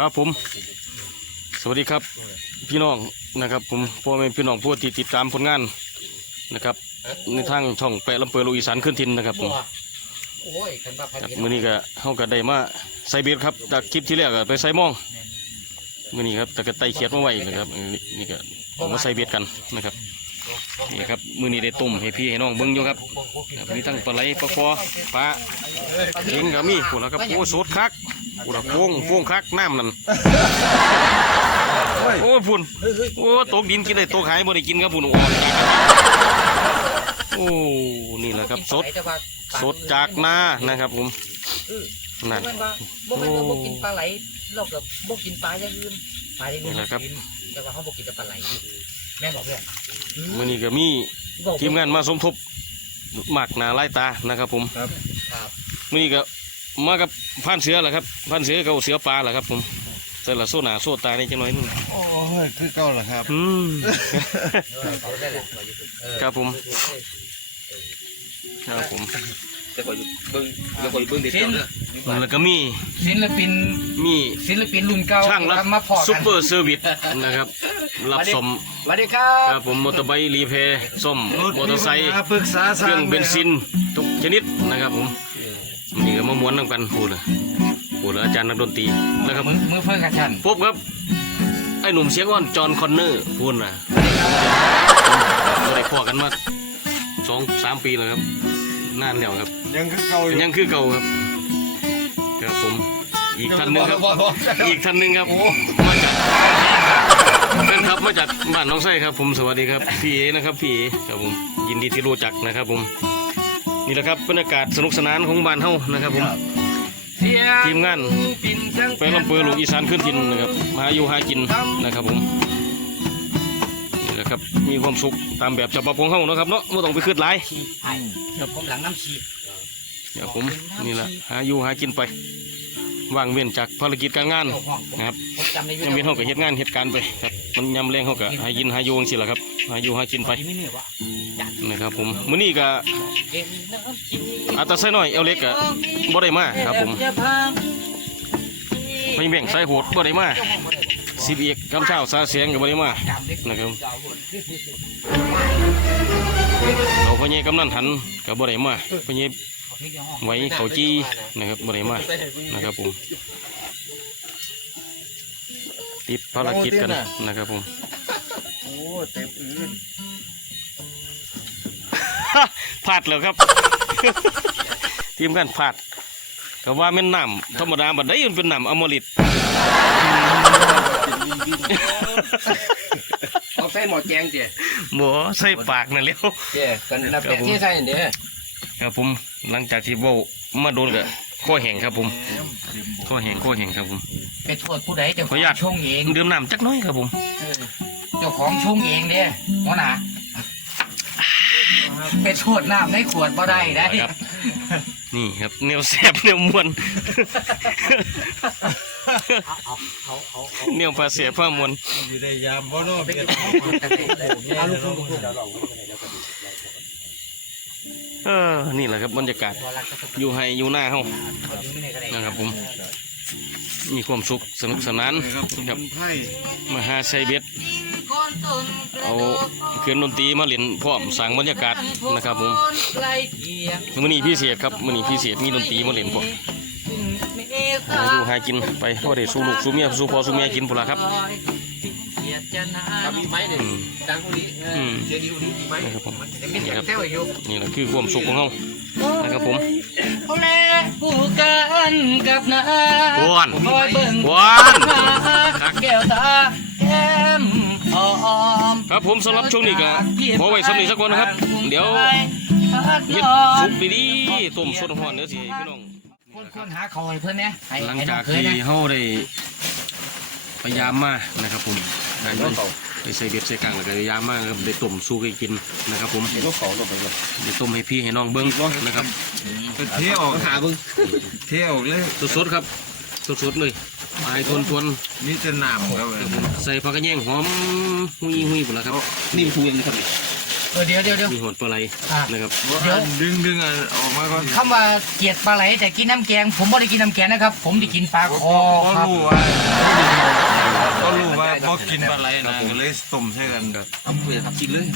ครับผม สวัสดีครับ พี่น้องนะครับผมพ่อแม่พี่น้องผู้ที่ติดตามผลงานนะครับ ในทางช่องแปะลำเปอลูกอีสานขึ้นทินนะครับผมโอ้ยคันว่าพันครับเห็นมื้อนี้ก็เฮาก็ได้มาใส่เบ็ดครับจากคลิปที่แรกก็ไปใส่หมองมื้อนี้ครับแต่ก็ไต่เขียดมาไว้นะครับนี่นี่ก็เอามาใส่เบ็ดกันนะครับ นี่ครับมื้อนี้ได้ต้มให้พี่ให้น้องเบิ่งอยู่ครับครับมีทั้งปลาไหลปลาคอปลาเข็งก็มีพุ่นแล้วครับโอ้สดคักพุ่นละโป่งโป่งคักน้ำนั่นโอ้ยพุ่นโอ้ตกดินกินได้ตกหายบ่ได้กินครับพุ่นโอ้ยโอ้นี่แหละครับสดสดจากนานะครับผมนั่นบ่แม่นว่าบ่แม่นว่าบ่กินปลาไหลเราก็บ่กินปลาอย่างอื่นปลาอย่างอื่นนี่แหละครับกินแต่ว่าเขาบ่กินแต่ปลาไหล แม่นบอกเพื่อนมื้อนี้ก็มีทีมงานมาสมทบหมักหนาไล่ตานะครับ ผมครับมื้อนี้ก็มากับพันเสือแหละครับพันเสือกับเสือปลาแหละครับ ผมใส่ละโซหนาโซตาในจังหน่อยนึงโอ้ยคือเก่าเหรอครับอืมเขาได้แหละเออครับผมครับผม จะคอยเบิ้งจะคอยเบิ้งเด็กเจ้าเด้อแล้วก็มีศิลปินมีศิลปินรุ่นเก่าช่างรับมาพอซุปเปอร์เซอร์วิสนะครับรับสมสวัสดีครับครับผมมอเตอร์ไซค์รีเพย์ส้มมอเตอร์ไซค์ปรึกษาเครื่องเบนซินทุกชนิดนะครับผมนี่ก็มาม้วนนำกันพูดเลยพูดเลยอาจารย์นักดนตรีนะครับมือมือเพิ่งกันชันพบครับไอ้หนุ่มเสียงอ่อนจอห์นคอนเนอร์พูดนะเราได้พอกันมาสองสามปีแล้วครับ นานแล้วครับ ยังคือเก่าอยู่ยังคือเก่าครับครับผม อีกท่านหนึ่งครับ อีกท่านหนึ่งครับมาจากเป็นครับมาจากบ้านน้องไส้ครับ ผมสวัสดีครับพี่เอนะครับพี่เอครับผมยินดีที่รู้จักนะครับ ผม นี่แหละครับบรรยากาศสนุกสนานของบ้านเฮานะครับ ผมทีมงานไปลำเปอลูกอีสานขึ้นทินนะครับมาอยู่หากินนะครับผมนี่แหละ ครับมีความสุขตามแบบฉบับของเฮานะครับเนาะไม่ต้องไปคืดหลายชีไผ่เดี๋ยวผมหลังน้ำชีครับผมนี่แหละหาอยู่หากินไปว่างเว้นจากภารกิจการงานเจ้าห้องนะครับ ผมจำได้อยู่ยังเป็นเขากับเหตุงานเหตุการณ์ไปครับมันยำแรงเขากับหายินหาอยู่จังสิล่ะครับหาอยู่หากินไปที่ไม่เหนื่อยวะนะครับผมมื้อนี้ก็เห็นน้ำชีอาตาไซน้อยเอลเล็กก็บ่ได้มาครับผมไม่แบ่งใส่โหดบ่ได้มา สิบเอกกำเช้าสาเสียงก็บ่ได้มานะครับเราพญกำนันหันก็บ่ได้มาพญไว้เขาจี้นะครับบ่ได้มานะครับผมติดภารกิจกันนะครับผมโอ้เต็มอื่นพลาดแล้วครับ ทีมกันพลาดก็ว่าแม่นน้ำธรรมดาบัดได้มันเป็นน้ำอมฤต เอาใส่หมอแกงเจ้หมอใส่ปากนั่นแล้วเจ้กันนับแกงที่ใส่เด้อครับผมหลังจากที่เว้ามาโดนกับข้อแห้งครับผมข้อแห้งข้อแห้งครับผมไปโทษผู้ใดเจ้าขขอออนุญาตงชงเองดื่มน้ำจักหน้อยครับผมเจ้าของชงเองเด้หัวหน้าไปโทษน้ำในขวดบ่ได้ได้ครับนี่ครับแนวแสบแนวมวน แนวปลาเสียผ้ามวนอยู่ในยามบ่เนาะเบียดเออนี่แหละครับบรรยากาศอยู่ให้อยู่หน้าเฮานะครับผม มีความสุขสนุกสนานครับสครับมุนไพรมาหาใช้เบ็ดเอาเครื่องดนตรีมาเล่นพร้อมสั่งบรรยากาศนะครับผมมือนี้พิเศษครับมือนี้พิเศษมีดนตรีมาเล่นพร้อม หาอยู่หากินไปพอได้สู้ลูกสู้เมียสู้พ่อสู้แม่กินพุ่นละครับครับมีไม้เนี่ยอืมดังคนนี้เออเจดีคนนี้มีไม้นะครับผมมีเสียงเท่าอยู่นี่แหละคือความสุขของเฮานะครับผมแลผู้กันกับน้าว้อนคอยเบิ่งว้อนครับแก้วตาแก้มหอมครับผมสำหรับช่วงนี้ก็พอไว้สำนีสักวันนะครับ เดี๋ยวเฮ็ดสุกดีๆต้มสดฮ้อนเด้อสิให้พี่น้อง คนคนหาเขาให้เพื่อนเนี่ยให้หลังให้น้จาอกงเคยที่นะเฮาได้พยายามมานะครับผมได้ได้ใส่เบ็ดใส่กังแล้วก็พยายามมาครับได้ต้มสู้ให้กินนะครับ ผมเห็นลูกเขาตัวไปเลยได้ต้มให้พี่ให้น้องเบิ้งนะครับเทออกหาเบิ้งเทออกเลยสดๆครับสดๆเลยตายทวนทวนมีแต่น้ำครับๆครับผมใส่ผักกระแยงหอมหุยหุยหมดแล้วครับนี่มันถูกยังไงครับนี่เอ อเดี๋ยวเดี๋ยวเดี๋ยวมีหดปลาไหลอะ นะครับเดี๋ยว ดึงดึงอันออกมาก่อนคำว่าเกลียดปลาไหลแต่กินน้ำแกง ผมไม่ได้กินน้ำแกงนะครับ ผมได้กินปลาคอก็ครับรู้ว่าก็รู้ว่าบ่กินปลาไหลนะก็เลยต้มใส่กันเอาไปทำกินเลย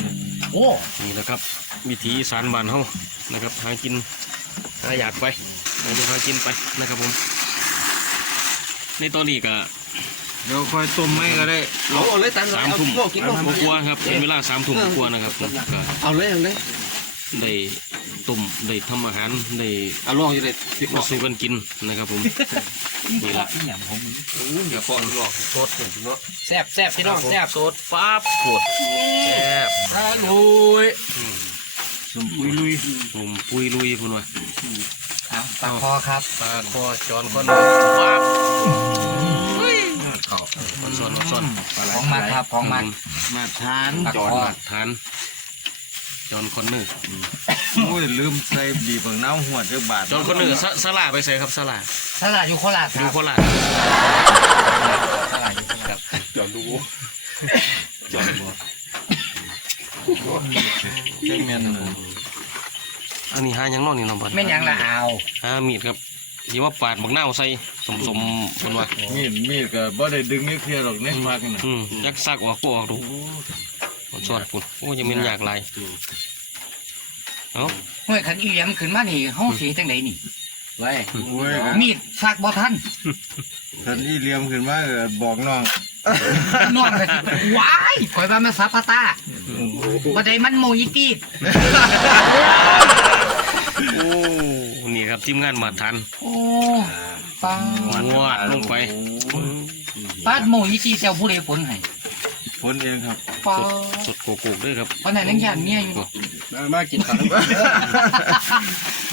โอ้นี่แหละครับ วิถีอีสานบ้านเฮานะครับหากินหาอยากไปหาดูหากินไปนะครับผมในตอนนี้ก็ เดี๋ยวค่อยต้มไม่ก็ได้เอาเอาเลยตันสามเอาทุ่มโลกกินโลกกว่าครับเป็นเวลาสามทุ่มกว่านะครับผมก็เอาเลยเอาเลยได้ต้มได้ทำอาหารได้เอาโลกอยู่เลยติดหลมาอกสู่กันกินนะครับผมนี่ละเดี๋ยวฟองหลอกโคตรเนาะแซ่บแซ่บพี่น้องแซ่บโสดฟ้าบปวดแซ่บปลาลุยสมปุยลุยผมปุยลุยคุณว่าเอาปลาคอครับปลาคอจอนคนฟ้าบ เขาคนซ้อนคนซ้อนของมันครับของมันมาทานปลาจคอนอทานจอนคอนเนอร์โอ้ยลืมใส่บีบางน้ำหัวจักบาทจอนคอนเนอร์สสลาไปใส่ครับสลาสลัดอยู่โคราชคอรัยู่บโคราชสลัดอยู่โคราชจอดดูจอดบ่ใช่แม่นอันนี้หาหยังนอนนี่น้องบัดแม่นหยังละเอาหามีดครับ ที่ว่าปาดบักนาวใส่สมสมคนว่ามีดมีดก็บ่ได้ดึงนี่เพียหรอกเนี่ยฟักน่ะอืมยักซักออกก็ออกดูคนซ้อนปุ่นโอ้ยังเป็นอยากหลายเอ้า เมื่อขันอีเหลียมขึ้นมานี่ห้องสีจังไดนี่ไว้โอ้ยมีดซักบ่ทันท่านอีเหลียมขึ้นมาก็บอกน้องน้องเลยว้ายข่อยว่ามันซับพาตาบ่ได้มันโมยิตีดโอ้นี่ ครับทีมงานมาทันโอ้ปลาหวานวาดลงไปปลาโมยิตีเจ้าผู้ใดผลให้ผลเองครับปลาสดโกโก้ด้วยครับปลาไหนนังยานเมียอยู่มากินข้าว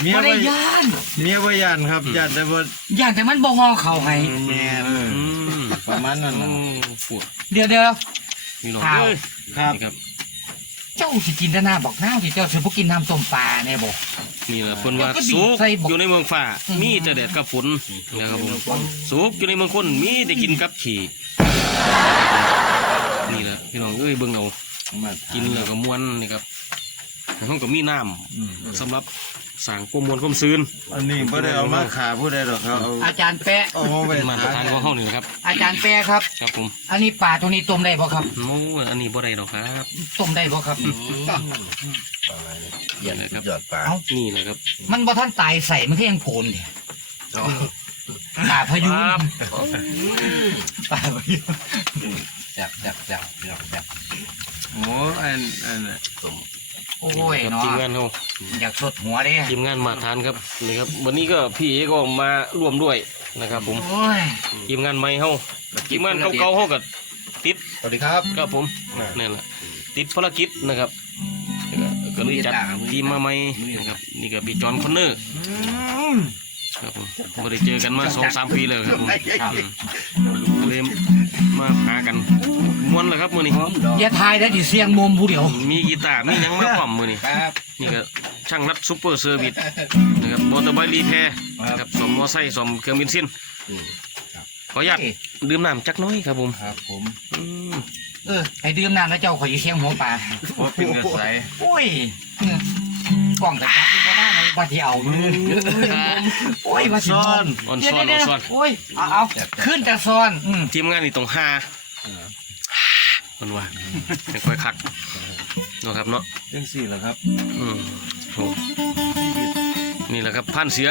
เมียบ่บ่ได้ยานเมียบ่ย่านครับย่านแต่บ่ยานแต่มันบ่ฮอเข้าให้แม่นอืมประมาณนั้นโอ้น่ะปวดเดี๋ยวเดี๋ยวมีหนอนอ้าวเอ้ยครับนี่ครับ เจ้าสิกินแต่น้าบอกน้าสิเจ้าสิบ่กินน้ำต้มปลาแน่บ่ นี่แหละเพิ่นว่าแล้วก็บีบสุกใส่บอกอยู่ในเมืองฟ้าอืมมีแต่แดดกับฝนนะครับผมสุกอยู่ในเมืองคนมีแต่กินกับขี่นี่แหละพี่น้องเอ้ยเบิ่งเอามากินแล้วก็ม่วนนี่ครับห้องก็มีน้อืมำสำหรับสั่งความมวลความซืนอันนี้บ่ได้เอามาขาผู้ใดหรอกครับเอาอาจารย์แปะเอามาไว้เป็นมาตรทาฐานของเฮานี่ครับ อาจารย์แปะครับครับผมอันนี้ปลาตัวนี้ต้มได้บ่ครับโอ้อันนี้บ่ได้ดอกครับต้มได้บ่ครับ เยี่ยมเลยครับยอดปลาเอ้า นี่แหละครับมันบ่ทันตายใส่มันก็ยังโผล่เนี่ยปลาพายุครับปลาพายุจับจับจับจับจับโอ้อันอันน่ะโอ้ยครับเนาะทีมงานเฮาอยากสดหัวเด้ทีมงานมาทานครับนี่ครับ วันนี้ก็พี่เอก็มาร่วมด้วยนะครับ ผมโอ้ยทีมงานใหม่เฮาทีมงานเก่าๆเฮาก็ติดสวัสดีครับ ครับผมนั่นแหละติดภารกิจนะครับ ก็ก็เลยจัดทีมมาใหม่นะครับนี่ก็พี่จอนคอนเนอร์ครับผมไม่ได้เจอกันมาสองสามปีเลยครับผมอืมก็เลยมาหากันม่วนเลยครับมื้อนี้อย่าทายได้ดิเสียงมุมผู้เดียว มีกีตาร์มีหยังมาพร้อมมื้อนี้ครับนี่ก็ช่างรัดซุปเปอร์เซอร์วิสนะครับมอเตอร์ไซค์รีแพร์นะครับสมมอไซค์สมเครื่องบินสิ้นขออนุญาตดื่มน้ำจักหน้อยครับผมครับผมอืม เออให้ดื่มน้ำแล้วเจ้าขอยอยู่เสียงหัวปลาเพราะเป็นกระแสโอ้ยเนี่ยกล่องกระจับที่บ่ได้เลยว่าที่เอามือโอ้ยว่าสิซ่อนอ่อนเดี๋ยวซ้อนเดี๋อ่ยอวนซ้อนโอ้ยเอาเอาขึ้นจากซ้อนอืมทีมงานนี่ต้องหามันว่าไม่ค่อยคักเนาะครับเนาะจังสี่แหละครับ อืมโหนี่แหละครับพันเสีย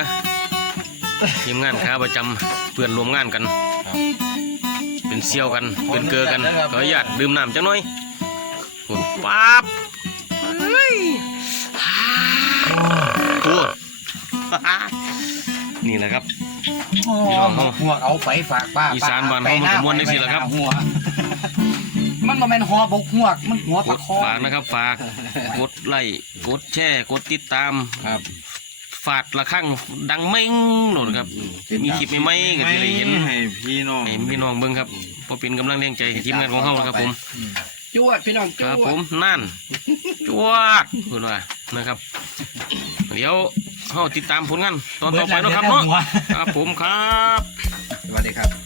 ทีมงานค้าประจำเพื่อนรวมงานกัน เป็นเซี่ยวกันเป็นเกลือกันขออนุญาตดื่มน้ำจังหน่อยผลปั๊บเฮ้ยตัวนี่แหละครับโอ้หัวเอาไปฝากป้าอีสานบ้านเฮามันก็ม่วนจังซี่ล่ะครับหัวมันบ่แม่นหอบกหัวกมันหัวกปลาดคอฝากนะครับฝากกดไลค์กดแชร์กดติดตามครับ ฝาดละครั้งดังเม้งโหลดครับ มีคลิปใหม่ๆก็จะได้เห็นให้พี่น้องให้พี่น้องเบิ่งครับเพอเป็นกำลังแรงใจให้ทีมงานของเฮานะครับ ผมจวดพี่น้องจควรับดผมนั่นจวดพูดว่านะครับ เดี๋ยวเฮาติดตามผลงานตอนต่อไปเนาะครับเนาะครับผมครับสวัสดีครับ